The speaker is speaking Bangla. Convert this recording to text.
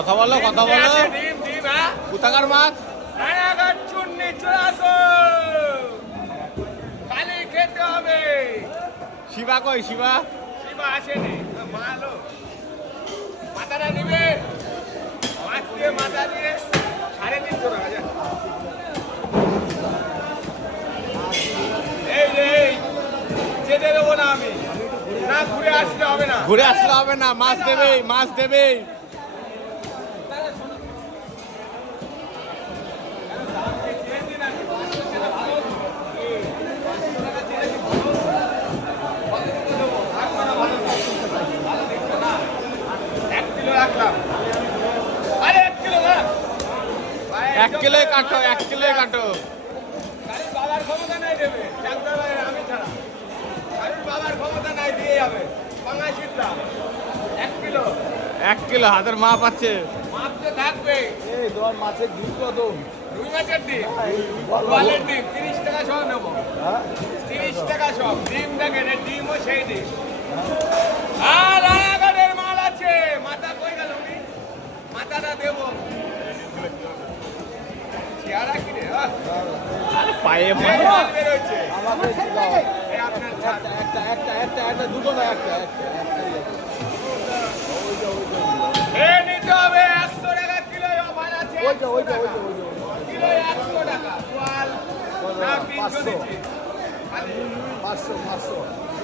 কথা বলো কথা বলো। কোথাকার মাছ? চুন্নি চলে আসো, খালি খেতে হবে। শিবা কই শিবা? শিবা আসেনি, মালো মাথাটা নিবে, মাছ দিয়ে মাথা দিয়ে 350 টাকা যা। এই রে যেতে দেবো না আমি, না ঘুরে আসতে হবে না। ঘুরে আসলে হবে না, মাছ দেবেই মাছ দেবেই। আরে 1 কিলো না, 1 কিলোই কাটো 1 কিলোই কাটো। কারোর বাবার ক্ষমতা নাই দেবে, ডাক্তার ভাই আমি ছাড়া কারোর বাবার ক্ষমতা নাই, দিয়ে যাবে পাঙাশির দাম 1 কিলো। 1 কিলো হাতের মাপ আছে। মাপ তো থাকবে। এই তোমার মাছের ডিম কত? রুই মাছের ডিম, গোয়ালের ডিম 30 টাকা সব নেবো। হ্যাঁ 30 টাকা সব ডিম, দেখেন এই ডিমও সেই ডিম। আর রানাঘাটের মাল আছে। মাথা কই গেল উনি? মাথাটা দেবো। চেহারা কি রে? আরে পায়ে এই মাছ। মাল বেরোচ্ছে। আমাকে দাও। এই আপনার ছাড়। একটা দুটো না একটা এ নিতে হবে 100 টাকা কিলো, অফার আছে। ওইটা কিলো 100 টাকা। গোয়াল না 300 দিচ্ছি। 500